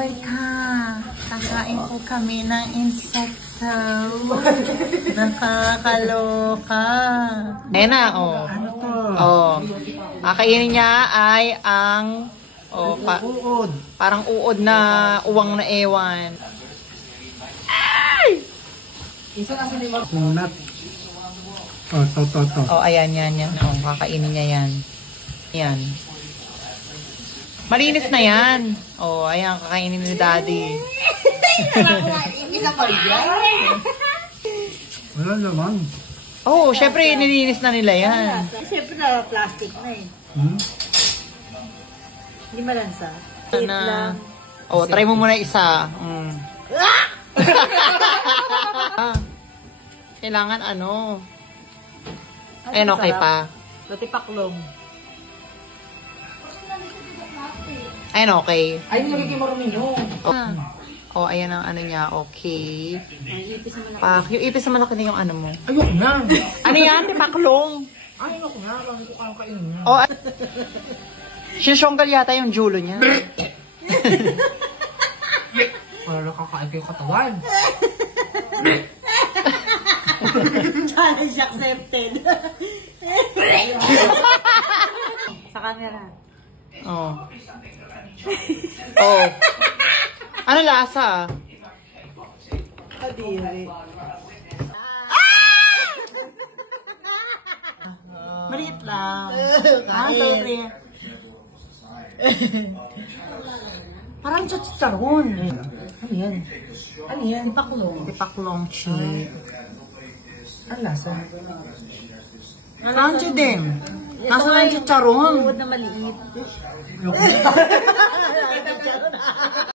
Ay ka, kakain po kami ng insekto. Nakakaloka. Ayan na, oh. Ano to? Oh. Kakainin niya ay ang uod. Parang uod na uwang na ewan. Ay! Isa kasi ni Mark. To. Ayan, yan. Kakainin niya yan. Yan. Malinis na yan. Ayan, kakainin ni Daddy. Isa pa yan. Wala naman. Syempre, nilinis na nila yan. Siyempre na plastic na eh. Hindi malansa. Try mo muna isa. Kailangan Ayan, okay pa. Pati paklong. Ayan, okay. Ay, nagiging marumi nyo. Ayan ang niya, okay. Yung ipis naman ako na yung mo. Ayok na. Ano yan? Paklong. Ayok na. Kami ko kainin niya. Sinsyonggal yata yung julo niya. Para nakakain kayo katawan. Challenge accepted. Sa camera. Ano lasa? Kadiri. Maliit lang. Parang chicharon. Ano yan? Ano yan? Paklong chip. Ang lasa. Crunchy din. Nasa lang chicharon. Uod na maliit.